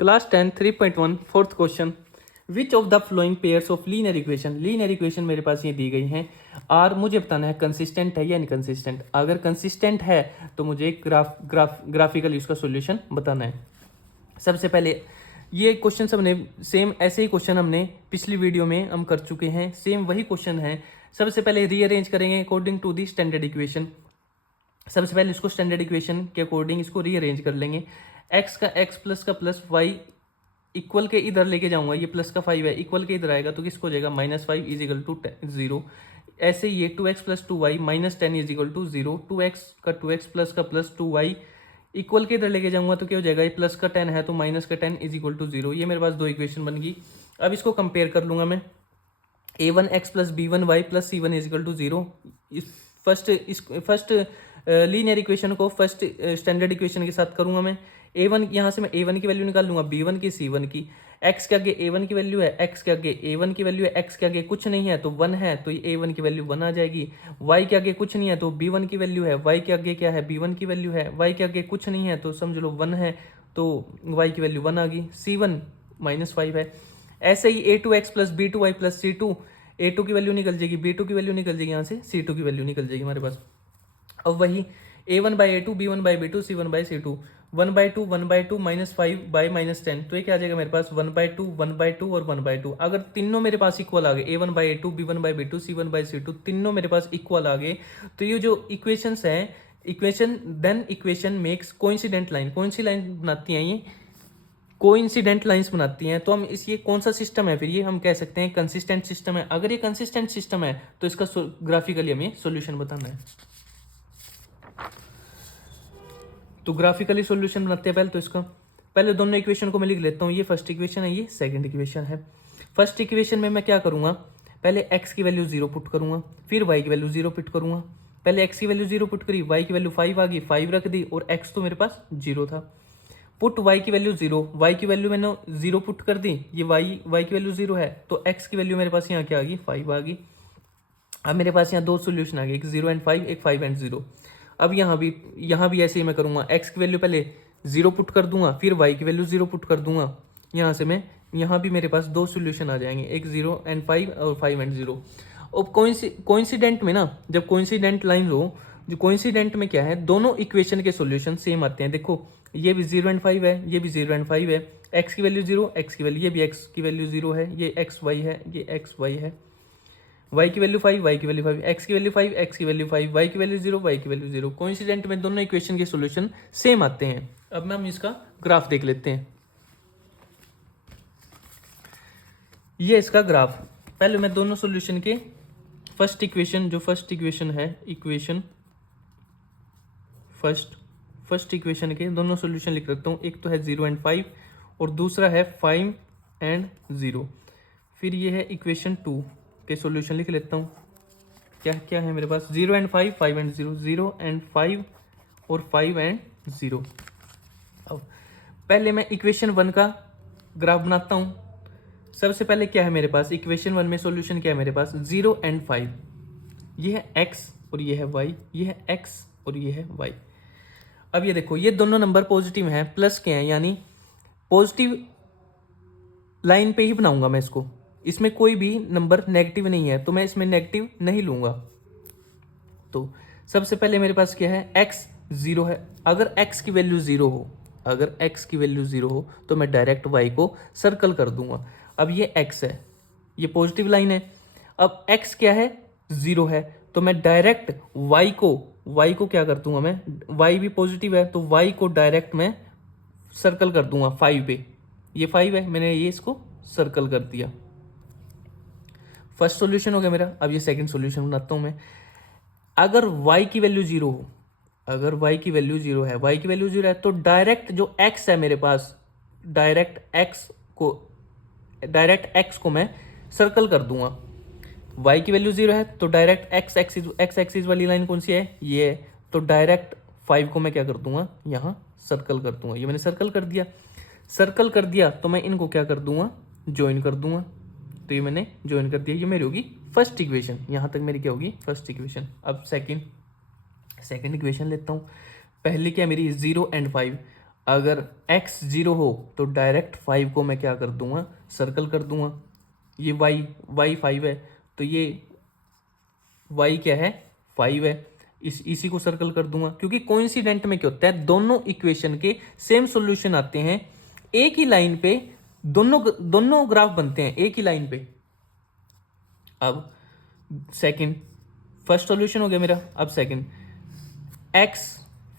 Class 10 3.1 fourth question, which of the flowing pairs of linear equation. Linear equation मेरे पास ये दी गई हैं। Are मुझे बताना है कंसिस्टेंट है या इनकंसिस्टेंट। अगर कंसिस्टेंट है तो मुझे ग्राफिकली उसका सॉल्यूशन बताना है। सबसे पहले ये क्वेश्चन हमने सेम ऐसे ही क्वेश्चन हमने पिछली वीडियो में हम कर चुके हैं, सेम वही क्वेश्चन है। सबसे पहले रीअरेंज करेंगे according to the standard equation. सबसे पहले इसको स्टैंडर्ड इक्वेशन के अकॉर्डिंग इसको रीअरेंज कर लेंगे। एक्स का एक्स प्लस का प्लस वाई इक्वल के इधर लेके जाऊंगा, ये प्लस का 5 है, इक्वल के इधर आएगा तो किसको हो जाएगा -5 इज इक्वल टू 0। ऐसे ही ये 2x plus 2y -10 is equal to 0। 2x का 2x प्लस का प्लस 2y इक्वल के इधर लेके जाऊंगा तो क्या हो जाएगा, ये प्लस का 10 है तो माइनस का 10 इज इक्वल टू 0। ये मेरे पास दो इक्वेशन बन गई। अब इसको कंपेयर कर लूंगा मैं। a1x plus b1y plus c1 is equal to 0। First linear equation को फर्स्ट स्टैंडर्ड इक्वेशन के साथ करूंगा मैं। a1 यहाँ से मैं a1 की वैल्यू निकाल लूंगा, b1 की c1 की। x के आगे a1 की वैल्यू है, x के आगे a1 की वैल्यू है, x के आगे कुछ नहीं है तो 1 है तो ये a1 की वैल्यू 1 आ जाएगी। y के आगे कुछ नहीं है तो b1 की वैल्यू है, y के आगे क्या है b1 की वैल्यू है, y के आगे कुछ नहीं है तो समझ लो 1 है तो y की वैल्यू 1 आ गई। c1 -5 है। ऐसे ही a2x plus b2y plus c2, a2 की वैल्यू निकल जाएगी, b2 की वैल्यू निकल जाएगी, यहाँ से c2 की वैल्यू निकल जाएगी हमारे पास। अब वही a1 by a2 b1 by b2 c1 by c2, 1/2 1/2 -5 by -10 तो ये क्या आ जाएगा मेरे पास 1/2 1/2 और 1/2। अगर तीनों मेरे पास इक्वल आ गए, a1 by a2 b1 by b2 c1 by c2 तीनों मेरे पास इक्वल आ गए तो ये जो इक्वेशंस हैं, इक्वेशन मेक्स कोइंसिडेंट लाइन। कौन सी लाइन बनाती हैं ये, कोइंसिडेंट लाइंस बनाती हैं। तो हम इस ये कौन सा सिस्टम है, फिर ये हम कह सकते हैं कंसिस्टेंट सिस्टम है। अगर ये कंसिस्टेंट सिस्टम है तो इसका ग्राफिकली हमें सॉल्यूशन बताना है। तो ग्राफिकली सॉल्यूशन बनाते हैं। पहले दोनों इक्वेशन को मैं लिख लेता हूँ। ये फर्स्ट इक्वेशन है, ये सेकंड इक्वेशन है। फर्स्ट इक्वेशन में मैं क्या करूँगा, पहले x की वैल्यू 0 पुट करूँगा, फिर y की वैल्यू 0 पुट करूँगा। पहले x की वैल्यू 0 पुट करी, y की वैल्यू 5 आ गई, 5 रख दी और x तो मेरे पास 0 था। पुट y की वैल्यू 0, y की वैल्यू मैंने 0 पुट कर दी, ये y की वैल्यू 0 है तो x की वैल्यू मेरे पास यहाँ क्या आ गई 5 आ गई। अब मेरे पास यहाँ दो सोल्यूशन आ गए, एक 0 एंड 5, एक 5 एंड 0। अब यहाँ भी ऐसे ही मैं करूँगा, x की वैल्यू पहले 0 पुट कर दूंगा, फिर y की वैल्यू 0 पुट कर दूंगा। यहाँ से मैं यहाँ भी मेरे पास दो सोल्यूशन आ जाएंगे, एक 0 एंड 5 और 5 एंड 0। अब कोइंसिडेंट में ना, जब कोइंसिडेंट लाइन हो, जो कोइंसिडेंट में क्या है, दोनों इक्वेशन के सोल्यूशन सेम आते हैं। देखो ये भी 0 एंड 5 है, ये भी 0 एंड 5 है, x की वैल्यू 0, x की वैल्यू, ये भी x की वैल्यू 0 है, ये x y है, ये x y है, y की वैल्यू 5, y की वैल्यू 5, x की वैल्यू 5, x की वैल्यू 5, y की वैल्यू 0, y की वैल्यू 0। कोइंसिडेंट में दोनों इक्वेशन के सॉल्यूशन सेम आते हैं। अब हम इसका ग्राफ देख लेते हैं। ये इसका ग्राफ, पहले मैं दोनों सॉल्यूशन के फर्स्ट इक्वेशन है, फर्स्ट इक्वेशन के दोनों सॉल्यूशन लिख रखता हूँ। एक तो है 0 एंड 5 और दूसरा है 5 एंड 0। फिर ये है इक्वेशन 2 के सॉल्यूशन लिख लेता हूँ। क्या क्या है मेरे पास, 0 एंड 5, 5 एंड 0, 0 एंड 5 और 5 एंड 0। अब पहले मैं इक्वेशन 1 का ग्राफ बनाता हूँ। सबसे पहले क्या है मेरे पास, इक्वेशन 1 में सॉल्यूशन क्या है मेरे पास, 0 एंड 5। ये है x और ये है y, ये है x और ये है y। अब ये देखो, ये दोनों नंबर पॉजिटिव हैं, प्लस के हैं, यानी पॉजिटिव लाइन पे ही बनाऊंगा मैं इसको। इसमें कोई भी नंबर नेगेटिव नहीं है तो मैं इसमें नेगेटिव नहीं लूंगा। तो सबसे पहले मेरे पास क्या है, x 0 है। अगर x की वैल्यू 0 हो तो मैं डायरेक्ट y को सर्कल कर दूंगा। अब ये x है, ये पॉजिटिव लाइन है। अब x क्या है, 0 है तो मैं डायरेक्ट y को क्या कर दूंगा, मैं y भी पॉजिटिव है तो y को डायरेक्ट मैं सर्कल कर दूंगा 5 पे। ये 5 है, मैंने ये इसको सर्कल कर दिया। फर्स्ट सॉल्यूशन हो गया मेरा। अब ये सेकंड सॉल्यूशन बनाता हूं मैं। अगर y की वैल्यू 0 हो, अगर y की वैल्यू 0 है तो डायरेक्ट जो x है मेरे पास, डायरेक्ट x को मैं सर्कल कर दूंगा। y की वैल्यू 0 है तो डायरेक्ट x एक्सिस वाली लाइन कौन सी है, ये है, तो डायरेक्ट 5 को मैं क्या कर दूंगा, यहाँ सर्कल कर दूंगा। ये मैंने सर्कल कर दिया तो मैं इनको क्या कर दूंगा, ज्वाइन कर दूंगा। तो ये मैंने ज्वाइन कर दिया, ये मेरी होगी फर्स्ट इक्वेशन। यहाँ तक मेरी क्या होगी, फर्स्ट इक्वेशन। अब सेकंड इक्वेशन लेता हूँ। पहली क्या मेरी 0 एंड 5। अगर x 0 हो तो डायरेक्ट 5 को मैं क्या कर दूंगा, सर्कल कर दूंगा। ये y 5 है तो ये y क्या है, 5 है, इसी को सर्कल कर दूंगा। क्योंकि कोइंसिडेंट में क्या होता है, दोनों इक्वेशन के सेम सॉल्यूशन आते हैं, एक ही लाइन पे दोनों ग्राफ बनते हैं एक ही लाइन पे। अब सेकंड, फर्स्ट सॉल्यूशन हो गया मेरा। अब सेकंड, x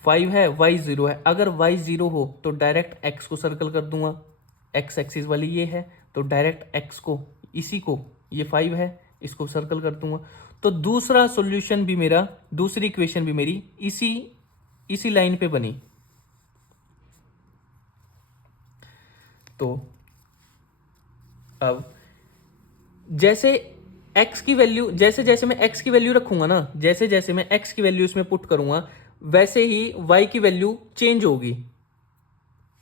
5 है, y 0 है। अगर y 0 हो तो डायरेक्ट x को सर्कल कर दूंगा, x एक्सिस वाली ये है तो डायरेक्ट x को, इसी को, ये 5 है, इसको सर्कल कर दूंगा। तो दूसरा सॉल्यूशन भी मेरा, दूसरी इक्वेशन भी मेरी इसी लाइन पे बनी। तो अब जैसे x की वैल्यू, जैसे जैसे मैं x की वैल्यू रखूंगा ना, जैसे जैसे मैं x की वैल्यू इसमें पुट करूंगा, वैसे ही y की वैल्यू चेंज होगी।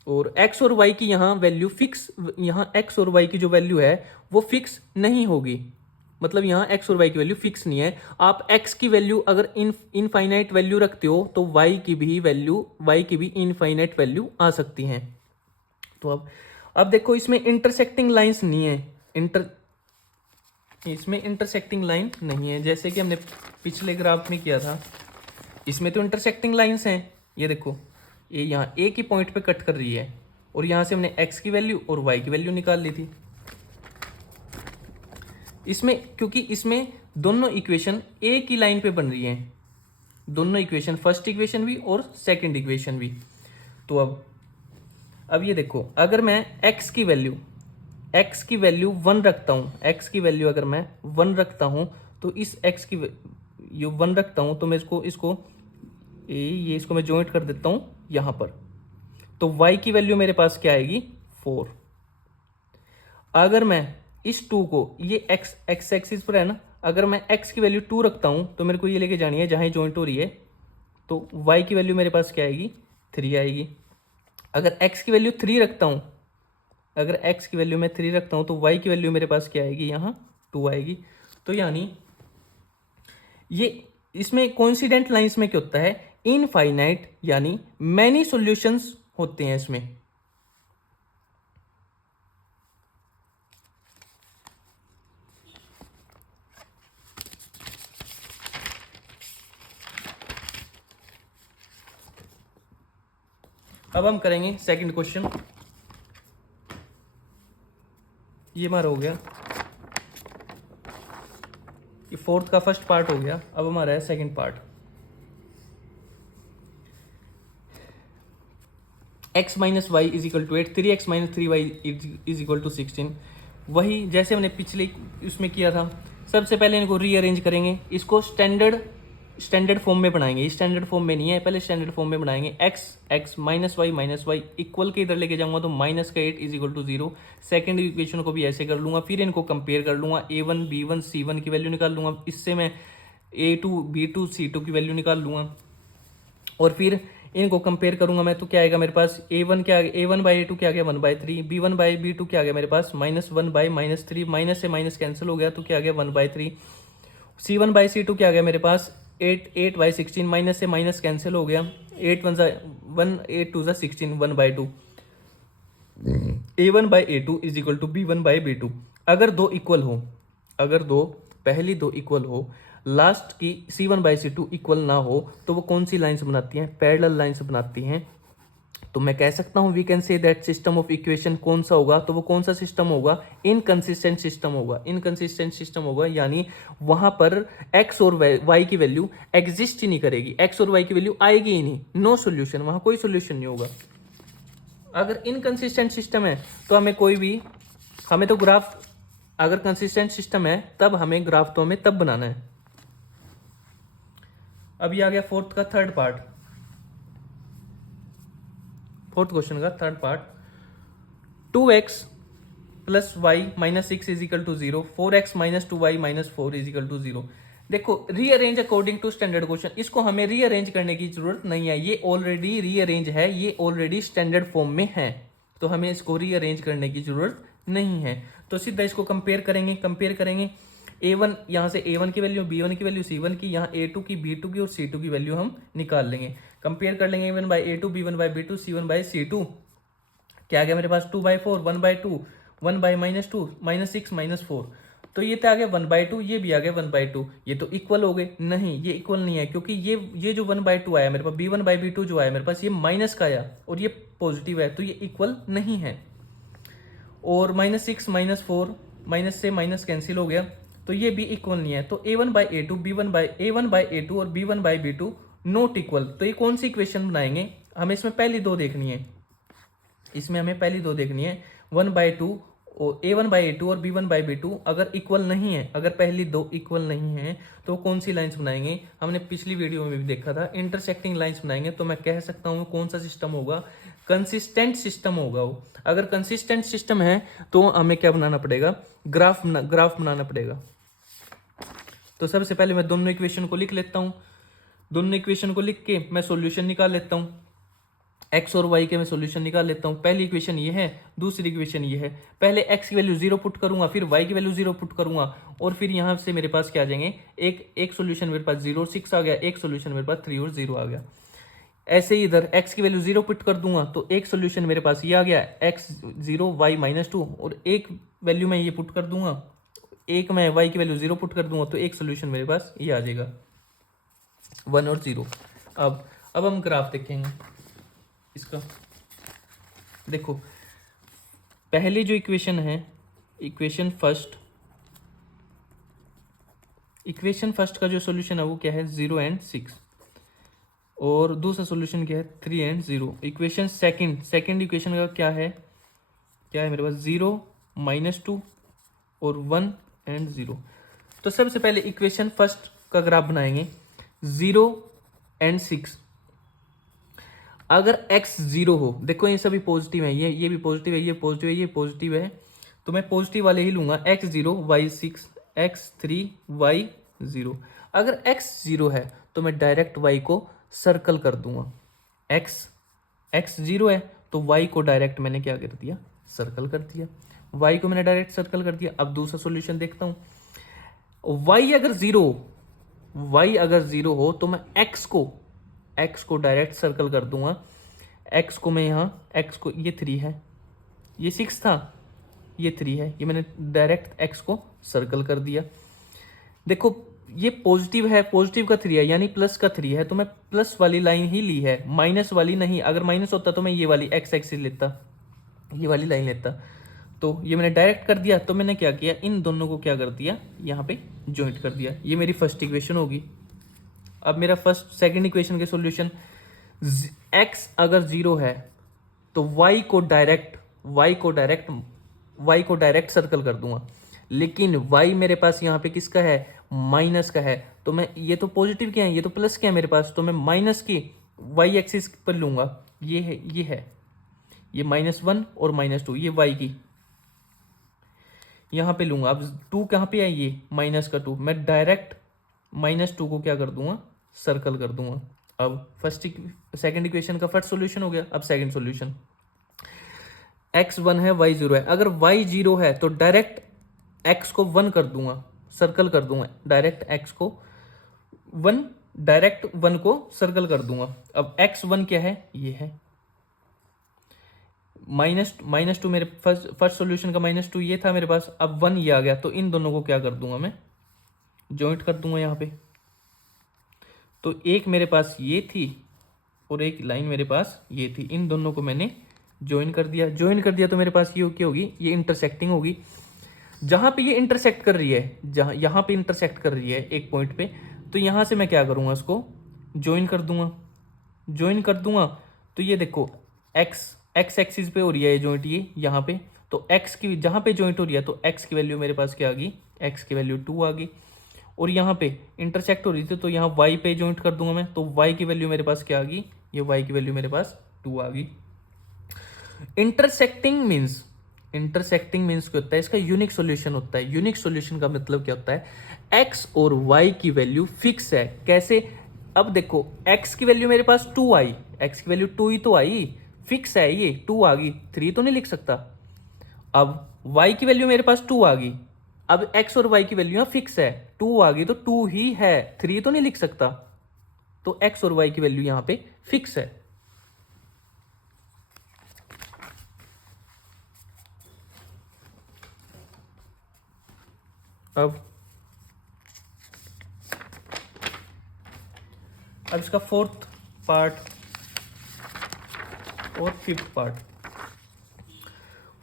और x और y की यहाँ वैल्यू फिक्स, यहाँ x और y की जो वैल्यू है वो फिक्स नहीं होगी। मतलब यहाँ x और y की वैल्यू फिक्स नहीं है। आप x की वैल्यू अगर इनफाइनाइट वैल्यू रखते हो तो y की भी इनफाइनाइट वैल्यू आ सकती हैं। तो अब देखो इसमें इंटरसेक्टिंग लाइंस नहीं है, इसमें इंटरसेक्टिंग लाइन नहीं है, जैसे कि हमने पिछले ग्राफ में किया था। इसमें तो इंटरसेक्टिंग लाइंस हैं, ये देखो, ये यहाँ एक ही पॉइंट पे कट कर रही है और यहाँ से हमने x की वैल्यू और y की वैल्यू निकाल ली थी। इसमें क्योंकि इसमें दोनों इक्वेशन एक ही लाइन पे बन रही हैं, दोनों इक्वेशन, फर्स्ट इक्वेशन भी और सेकंड इक्वेशन भी। तो अब ये देखो, अगर मैं x की वैल्यू 1 रखता हूँ, x की वैल्यू अगर मैं 1 रखता हूँ तो इस x की ये 1 रखता हूँ तो मैं इसको इसको मैं जॉइंट कर देता हूँ यहाँ पर। तो y की वैल्यू मेरे पास क्या आएगी, 4। अगर मैं इस 2 को, ये x एक्सिस पर है ना, अगर मैं x की वैल्यू 2 रखता हूँ तो मेरे को ये लेके जानी है जहाँ जॉइंट हो रही है, तो y की वैल्यू मेरे पास क्या आएगी, 3 आएगी। अगर x की वैल्यू 3 रखता हूँ, अगर x की वैल्यू मैं 3 रखता हूँ तो y की वैल्यू मेरे पास क्या आएगी, यहाँ 2 आएगी। तो यानी ये इसमें कोइंसिडेंट लाइंस में क्या होता है, इनफाइनाइट यानी मैनी सॉल्यूशंस होते हैं इसमें। अब हम करेंगे सेकंड क्वेश्चन। ये हमारा हो गया, ये फोर्थ का फर्स्ट पार्ट हो गया। अब हमारा है second part. x minus y is equal to 8, 3x minus 3y is equal to 16। वही जैसे हमने पिछले उसमें किया था। सबसे पहले इनको रीअरेंज करेंगे, इसको स्टैंडर्ड फॉर्म में बनाएंगे। स्टैंडर्ड फॉर्म में नहीं है, पहले स्टैंडर्ड फॉर्म में बनाएंगे। x माइनस वाई इक्वल के इधर लेके जाऊंगा तो माइनस का 8 is equal to 0। Second equation को भी ऐसे कर लूंगा, फिर इनको कंपेयर कर लूंगा, a1 b1 c1 की वैल्यू निकाल लूंगा, इससे मैं a2 b2 c2 की वैल्यू निकाल लूंगा और फिर इनको कंपेयर करूंगा मैं। तो क्या आएगा मेरे पास, a1 क्या आ गया, a1 बाई a2 क्या आ गया 1/3, b1 बाई b2 क्या आ गया मेरे पास -1 बाई -3, माइनस से माइनस कैंसिल हो गया तो क्या आ गया 1/3, c1 बाई c2 क्या आ गया मेरे पास 8 बाई 16, माइनस से माइनस कैंसिल हो गया, 8 1 1 8 2 16 1/2, a1 by a2 is equal to b1 by b2। अगर दो इक्वल हो, अगर पहली दो इक्वल हो, लास्ट की c1 बाई c2 इक्वल ना हो, तो वो कौन सी लाइंस बनाती हैं, पैरेलल लाइंस बनाती हैं। तो मैं कह सकता हूं we can say that system of equation कौन सा होगा, तो वो कौन सा सिस्टम होगा, इनकंसिस्टेंट सिस्टम होगा। इनकंसिस्टेंट सिस्टम होगा यानी वहां पर x और y की वैल्यू एग्जिस्ट ही नहीं करेगी, x और y की वैल्यू आएगी ही नहीं, नो सोल्यूशन, वहां कोई सोल्यूशन नहीं होगा। अगर इनकंसिस्टेंट सिस्टम है तो हमें तो ग्राफ, अगर कंसिस्टेंट सिस्टम है तब हमें ग्राफ तो हमें तब बनाना है। अब ये आ गया फोर्थ क्वेश्चन का third part. 2x plus y minus 6 is equal to 0, 4x minus 2y minus 4 is equal to 0। देखो rearrange according to standard question, इसको हमें रीअरेंज करने की जरूरत नहीं है, ये ऑलरेडी रीअरेंज है, ये ऑलरेडी स्टैंडर्ड फॉर्म में है, तो हमें इसको रीअरेंज करने की जरूरत नहीं है। तो सीधा इसको कंपेयर करेंगे a1, यहाँ से a1 की वैल्यू, b1 की वैल्यू, c1 की, यहाँ a2 की, b2 की और c2 की वैल्यू हम निकाल लेंगे। कंपेयर कर लेंगे a1/a2, b1/b2, c1/c2। क्या आ गया मेरे पास 2/4, 1/2, 1/-2, -6, -4। तो ये तो आ गया 1/2, ये भी आ गया 1/2। ये तो इक्वल हो गए? नहीं, ये इक्वल नहीं है, क्योंकि ये जो 1/2 आया मेरे पास, b1/b2 जो आया मेरे पास, ये माइनस का आया और ये पॉजिटिव है, तो ये इक्वल नहीं है। और -6, -4, माइनस से माइनस कैंसिल हो गया, तो ये भी इक्वल नहीं है। तो a1/a2, a1/a2 और b1/b2 नॉट इक्वल। तो ये कौन सी इक्वेशन बनाएंगे? हमें इसमें पहली दो देखनी है, इसमें हमें पहली दो देखनी है। 1/2 और a1/a2 और b1/b2 अगर इक्वल नहीं है, अगर पहली दो इक्वल नहीं है, तो कौन सी लाइंस बनाएंगे? हमने पिछली वीडियो में भी देखा था, इंटरसेक्टिंग लाइंस बनाएंगे। तो मैं कह सकता हूँ कौन सा सिस्टम होगा? कंसिस्टेंट सिस्टम होगा वो। अगर कंसिस्टेंट सिस्टम है तो हमें क्या बनाना पड़ेगा? ग्राफ बनाना पड़ेगा। तो सबसे पहले मैं दोनों इक्वेशन को लिख लेता हूँ। दोनों इक्वेशन को लिख के मैं सॉल्यूशन निकाल लेता हूँ। एक्स और वाई के मैं सॉल्यूशन निकाल लेता हूँ। पहली इक्वेशन ये है, दूसरी इक्वेशन ये है। पहले एक्स की वैल्यू 0 पुट करूंगा, फिर वाई की वैल्यू 0 पुट करूंगा, और फिर यहाँ से मेरे पास क्या आ जाएंगे? एक सॉल्यूशन मेरे पास 0 और 6 आ गया, एक सॉल्यूशन मेरे पास 3 और 0 आ गया। ऐसे ही इधर एक्स की वैल्यू 0 पुट कर दूंगा, तो एक सॉल्यूशन मेरे पास ये आ गया, x 0 y -2, और एक वैल्यू मैं ये पुट कर दूंगा, एक मैं y की वैल्यू 0 पुट कर दूंगा, तो एक सॉल्यूशन मेरे पास ये आ जाएगा 1 और 0। अब हम ग्राफ देखेंगे इसका। देखो, पहली जो इक्वेशन है, इक्वेशन फर्स्ट का जो सॉल्यूशन है वो क्या है? 0 और 6। और दूसरा सॉल्यूशन क्या है? 3 और 0। इक्वेशन सेकंड इक्वेशन का क्या है मेरे पास? 0, -2 और 1 और 0। तो सबसे पहले इक्वेशन फर्स्ट का ग्राफ बनाएंगे। 0 और 6, अगर x 0 हो, देखो ये सभी पॉजिटिव है, ये भी पॉजिटिव है, ये पॉजिटिव है, ये पॉजिटिव है, तो मैं पॉजिटिव वाले ही लूंगा। x 0, y 6, x 3, y 0। अगर x 0 है तो मैं डायरेक्ट y को सर्कल कर दूंगा। x 0 है तो y को डायरेक्ट मैंने क्या कर दिया? सर्कल कर दिया। y को मैंने डायरेक्ट सर्कल कर दिया। अब दूसरा सॉल्यूशन देखता हूं। y अगर 0 हो तो मैं x को डायरेक्ट सर्कल कर दूंगा। x को मैं यहाँ, x को, ये 3 है, ये 6 था, ये 3 है, ये मैंने डायरेक्ट x को सर्कल कर दिया। देखो ये पॉजिटिव है, पॉजिटिव का 3 है, यानी प्लस का 3 है, तो मैं प्लस वाली लाइन ही ली है, माइनस वाली नहीं। अगर माइनस होता तो मैं ये वाली x एक्सिस लेता, ये वाली लाइन लेता। तो ये मैंने डायरेक्ट कर दिया। तो मैंने क्या किया? इन दोनों को क्या कर दिया? यहाँ पे ज्वाइंट कर दिया। ये मेरी फर्स्ट इक्वेशन होगी। अब मेरा सेकंड इक्वेशन के सॉल्यूशन, x अगर 0 है तो y को डायरेक्ट सर्कल कर दूंगा। लेकिन y मेरे पास यहाँ पे किसका है? माइनस का है। तो मैं, ये तो पॉजिटिव क्या है, ये तो प्लस क्या है मेरे पास, तो मैं माइनस की y एक्सिस पर लूंगा। ये है ये -1 और -2, ये y की यहाँ पे लूंगा। अब 2 कहाँ पे है? ये माइनस का 2, मैं डायरेक्ट -2 को क्या कर दूंगा? सर्कल कर दूंगा। अब सेकंड इक्वेशन का फर्स्ट सॉल्यूशन हो गया। अब सेकंड सॉल्यूशन, x 1 है, y 0 है। अगर y 0 है तो डायरेक्ट x को 1 कर दूंगा, सर्कल कर दूंगा। डायरेक्ट 1 को सर्कल कर दूंगा। अब x 1 क्या है? ये है -2, मेरे फर्स्ट सॉल्यूशन का -2 ये था मेरे पास। अब 1 ये आ गया, तो इन दोनों को क्या कर दूंगा? मैं ज्वाइंट कर दूंगा यहाँ पे। तो एक मेरे पास ये थी और एक लाइन मेरे पास ये थी, इन दोनों को मैंने ज्वाइन कर दिया। तो मेरे पास ये क्या होगी? ये इंटरसेक्टिंग होगी। जहां पे ये इंटरसेक्ट कर रही है, यहाँ पे इंटरसेक्ट कर रही है एक पॉइंट पे, तो यहां से मैं क्या करूंगा? इसको ज्वाइन कर दूंगा। तो ये देखो, एक्स एक्सिस पे हो रही है ज्वाइंट, ये यहाँ पे। तो एक्स की जहां पे ज्वाइंट हो रही है, तो एक्स की वैल्यू मेरे पास क्या आ गई? एक्स की वैल्यू 2 आ गई। और यहाँ पे इंटरसेक्ट हो रही थी, तो यहाँ y पे ज्वाइंट कर दूंगा मैं। तो y की वैल्यू मेरे पास क्या आ गई? ये y की वैल्यू मेरे पास 2 आ गई। इंटरसेक्टिंग मीन्स क्या होता है? इसका यूनिक सॉल्यूशन होता है। यूनिक सॉल्यूशन का मतलब क्या होता है? x और y की वैल्यू फिक्स है। कैसे? अब देखो, x की वैल्यू मेरे पास 2 आई, x की वैल्यू 2 ही तो आई, फिक्स है, ये 2 आ गई, 3 तो नहीं लिख सकता। अब y की वैल्यू मेरे पास 2 आ गई। अब x और y की वैल्यू फिक्स है, 2 आ गई तो 2 ही है, 3 तो नहीं लिख सकता। तो एक्स और वाई की वैल्यू यहाँ पे फिक्स है। अब इसका फोर्थ पार्ट और फिफ्थ पार्ट।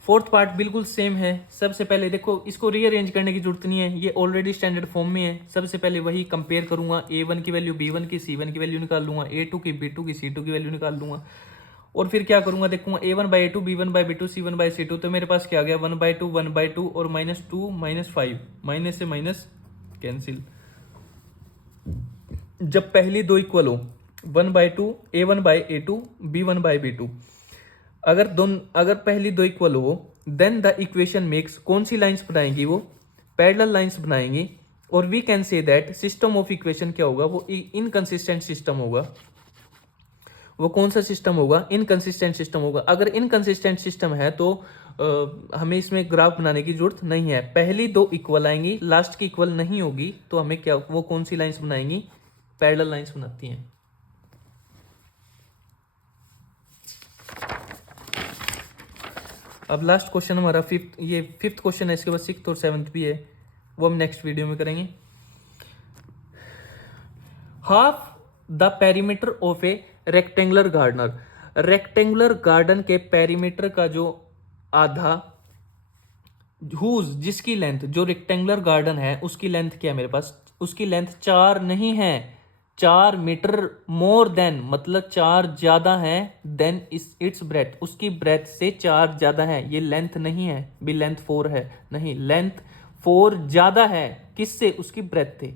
फोर्थ पार्ट बिल्कुल सेम है। सबसे पहले देखो, इसको रीअरेंज करने की जरूरत नहीं है, ये ऑलरेडी स्टैंडर्ड फॉर्म में है। सबसे पहले वही कंपेयर करूंगा, A1 की वैल्यू B1 की C1 की वैल्यू निकाल लूंगा, A2 की B2 की C2 की वैल्यू निकाल लूंगा, और फिर क्या करूंगा देखूंगा A1/A2 B1/B2 C1/C2। तो मेरे पास क्या आ गया 1/2 1/2 और -2 -5, माइनस से माइनस कैंसिल। जब पहली दो इक्वल हो 1/2 A1/A2 B1/B2, अगर पहली दो इक्वल हो देन द इक्वेशन मेक्स, कौन सी लाइंस बनाएंगी वो पैरेलल लाइंस बनाएंगी। और we can say that system of equation क्या होगा, वो इनकंसिस्टेंट सिस्टम होगा। वो कौन सा सिस्टम होगा, इनकंसिस्टेंट सिस्टम होगा। अगर इनकंसिस्टेंट सिस्टम है तो हमें इसमें ग्राफ बनाने की जरूरत नहीं है। पहली दो इक्वल आएंगी, लास्ट की इक्वल नहीं होगी, तो हमें क्या, वो कौन सी लाइंस बनाएंगी, पैरेलल लाइंस बनाती हैं। अब लास्ट क्वेश्चन हमारा फिफ्थ क्वेश्चन है, इसके बाद सिक्स्थ और सेवंथ भी है, वो हम नेक्स्ट वीडियो में करेंगे। Half the perimeter of A rectangular garden, rectangular garden के पेरीमीटर का जो आधा, जिसकी लेंथ, जो रेक्टेंगुलर गार्डन है उसकी लेंथ क्या है मेरे पास, उसकी लेंथ 4 नहीं है, 4 मीटर, मोर देन मतलब 4 ज्यादा है, देन इट्स ब्रेथ, उसकी ब्रेथ से 4 ज्यादा है। ये लेंथ नहीं है भी लेंथ 4 है, नहीं, लेंथ 4 ज्यादा है किससे, उसकी ब्रेथ से।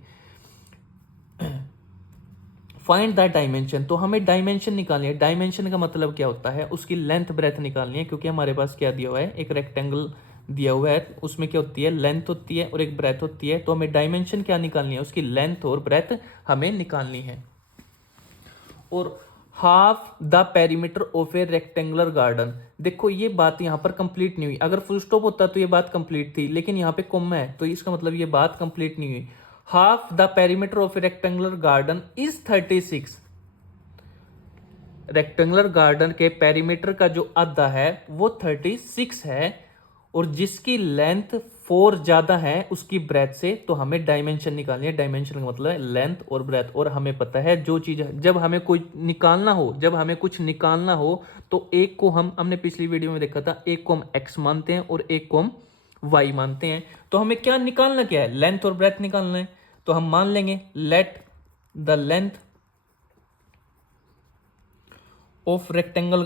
फाइंड द डायमेंशन, तो हमें डायमेंशन निकालनी है। डायमेंशन का मतलब क्या होता है, उसकी लेंथ ब्रेथ निकालनी है, क्योंकि हमारे पास क्या दिया हुआ है, एक रेक्टेंगल दिया हुआ है, उसमें क्या होती है, लेंथ होती है और एक ब्रेथ होती है। तो हमें डायमेंशन क्या निकालनी है, उसकी लेंथ और ब्रेथ हमें निकालनी है। और half the perimeter of A rectangular garden, देखो ये बात यहाँ पर कंप्लीट नहीं हुई। अगर फुल स्टॉप होता तो ये बात कंप्लीट थी, लेकिन यहाँ पे कॉमा है तो इसका मतलब ये बात कंप्लीट नहीं हुई। Half the perimeter of A rectangular garden is 36, rectangular garden के पेरीमीटर का जो आधा है वो 36 है, और जिसकी लेंथ 4 ज्यादा है उसकी ब्रेथ से। तो हमें डायमेंशन निकालनी है। डायमेंशन का मतलब है लेंथ और ब्रेथ। और हमें पता है जो चीज, जब हमें कोई निकालना हो, जब हमें कुछ निकालना हो तो एक को हमने पिछली वीडियो में देखा था, एक को हम x मानते हैं और एक को हम y मानते हैं। तो हमें क्या निकालना, क्या है, लेंथ और ब्रेथ निकालना है। तो हम मान लेंगे let the length of rectangular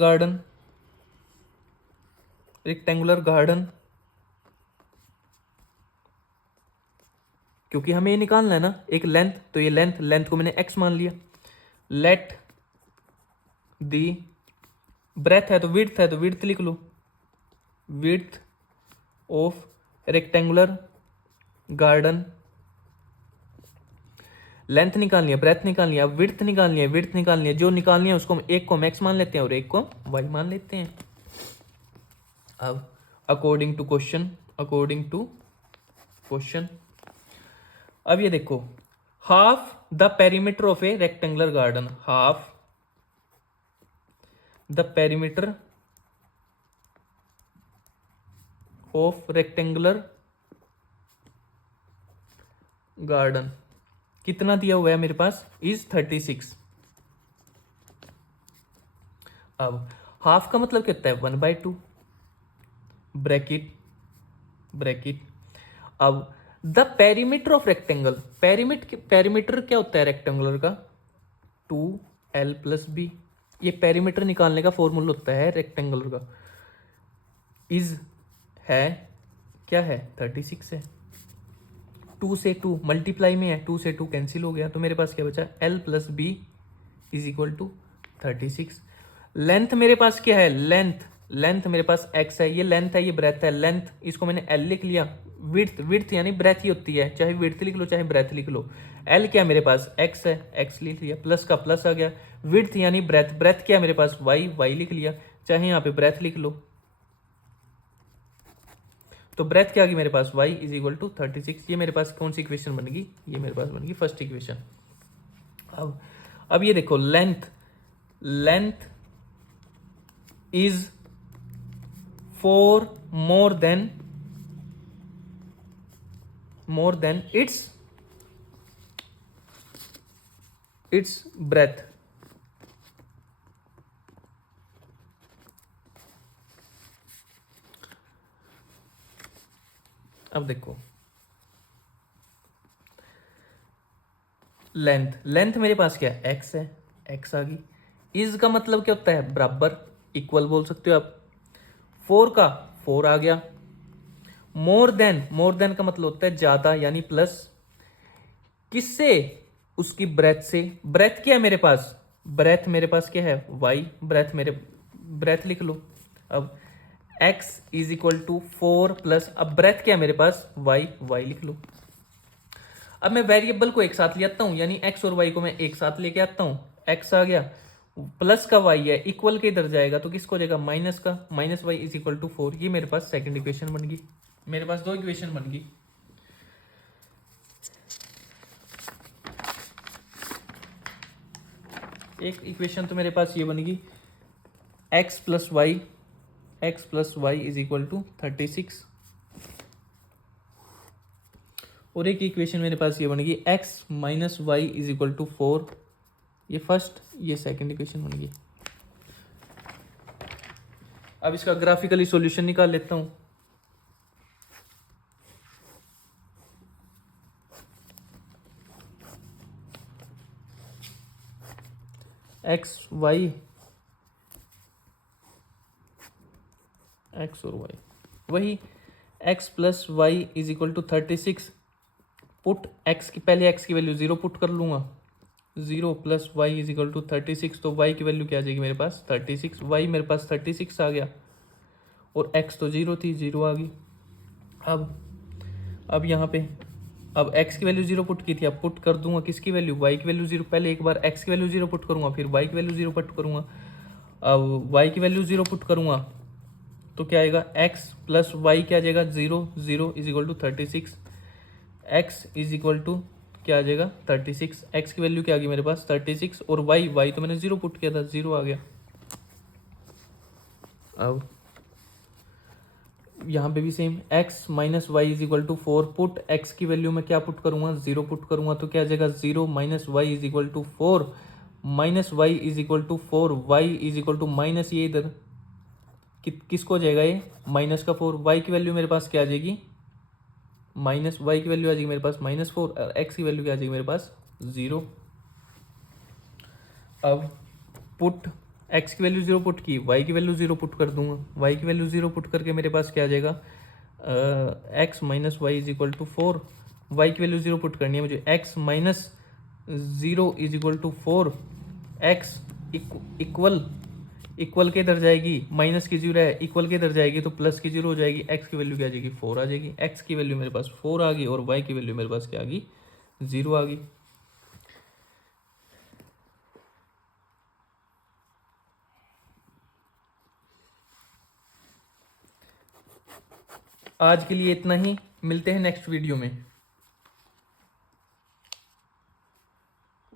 garden, क्योंकि हमें ये निकालना है ना एक लेंथ, तो ये लेंथ को मैंने x मान लिया। लेट दी ब्रेथ है तो विड्थ लिख लो, width of rectangular garden. Length निकालनी है, ब्रेथ निकालनी है, विड्थ निकालनी है, जो निकालनी है उसको हम एक को हम x मान लेते हैं और एक को y मान लेते हैं। अब अकॉर्डिंग टू क्वेश्चन, अब ये देखो, half the perimeter of A rectangular garden, half the perimeter of rectangular garden कितना दिया हुआ है मेरे पास, इज 36। अब हाफ का मतलब कितना है, 1/2 ब्रैकेट। अब the perimeter of rectangle, perimeter क्या होता है रेक्टेंगुलर का, 2l + b। ये पेरीमीटर निकालने का फॉर्मूला होता है रेक्टेंगुलर का। इज है क्या है, 36 है। 2 से 2 मल्टीप्लाई में है, 2 से 2 कैंसिल हो गया, तो मेरे पास क्या बचा, l + b = 36। लेंथ मेरे पास क्या है, लेंथ मेरे पास x है, ये लेंथ है, ये ब्रेथ है। लेंथ इसको मैंने l लिख लिया। विड्थ यानी ब्रेथ ही होती है, चाहे विड्थ लिख लो चाहे ब्रेथ लिख लो। l क्या मेरे पास x है, x लिख लिया, प्लस का प्लस आ गया। विड्थ यानी ब्रेथ क्या मेरे पास y लिख लिया, चाहे यहाँ पे ब्रेथ लिख लो। तो ब्रेथ क्या आ गई मेरे पास, y = 36। ये मेरे पास कौन सी इक्वेशन बनेगी, ये मेरे पास बनेगी फर्स्ट इक्वेशन। अब अब ये देखो length is 4 more than its breadth। अब देखो लेंथ मेरे पास क्या है, x है, x आ गई। इज का मतलब क्या होता है, बराबर, इक्वल बोल सकते हो आप। 4 का 4 आ गया। मोर देन का मतलब होता है ज्यादा, यानी प्लस। किससे, उसकी ब्रेथ से। ब्रेथ क्या है मेरे पास, ब्रेथ मेरे पास क्या है, y। ब्रेथ लिख लो। अब x is equal to 4 plus, अब ब्रेथ क्या है मेरे पास, y लिख लो। अब मैं वेरिएबल को एक साथ ले आता हूं, यानी x और y को मैं एक साथ लेके आता हूं। x आ गया, प्लस का y है, इक्वल के इधर जाएगा तो किसको हो जाएगा, माइनस का। Minus y is equal to 4। ये मेरे पास सेकंड इक्वेशन बन गई। मेरे पास 2 इक्वेशन बन गई। एक इक्वेशन तो मेरे पास ये बन गई, x plus y is equal to 36। और एक इक्वेशन मेरे पास ये बन गई, x minus y is equal to 4। ये फर्स्ट, ये सेकंड इक्वेशन बन गई। अब इसका ग्राफिकली सॉल्यूशन निकाल लेता हूं। एक्स और वाई, वही x plus y is equal to 36। Put x की, पहले x की वैल्यू 0 पुट कर लूंगा। 0 plus y is equal to 36, तो y की वैल्यू क्या आ जाएगी मेरे पास, 36। y मेरे पास 36 आ गया, और x तो 0 थी, 0 आ गई। अब यहाँ पे, अब x की वैल्यू 0 पुट की थी, अब पुट कर दूंगा किसकी वैल्यू, y की वैल्यू 0। पहले एक बार x की वैल्यू 0 पुट करूंगा, फिर y की वैल्यू 0 पुट करूंगा। अब y की वैल्यू 0 पुट करूंगा तो क्या आएगा, x प्लस वाई क्या आ जाएगा, 0 is equal to 36। x is equal to क्या आ जाएगा, 36। x की वैल्यू क्या आ गई मेरे पास, 36, और y तो मैंने 0 पुट किया था, 0 आ गया। अब यहाँ पे भी same, x minus y is equal to 4। Put x की वैल्यू में क्या पुट करूंगा, 0 पुट करूंगा तो क्या आ जाएगा, 0 minus y is equal to 4। Minus y is equal to 4, y is equal to minus, ये इधर किसको हो जाएगा, ये माइनस का 4। y की वैल्यू मेरे पास क्या आ जाएगी, माइनस वाई की वैल्यू आ जाएगी मेरे पास -4, और x की वैल्यू क्या आ जाएगी मेरे पास, 0। अब पुट x की वैल्यू 0 पुट की, y की वैल्यू 0 पुट कर दूंगा। y की वैल्यू 0 पुट करके मेरे पास क्या आ जाएगा, x minus y is equal to 4। y की वैल्यू 0 पुट करनी है मुझे, x minus 0 is equal to 4। x equal के इधर जाएगी, माइनस की 0 है, इक्वल के इधर जाएगी तो प्लस की 0 हो जाएगी। x की वैल्यू क्या आ जाएगी, 4 आ जाएगी। x की वैल्यू मेरे पास 4 आ गई, और y की वैल्यू मेरे पास क्या आ गई, 0 आ गई। आज के लिए इतना ही, मिलते हैं नेक्स्ट वीडियो में।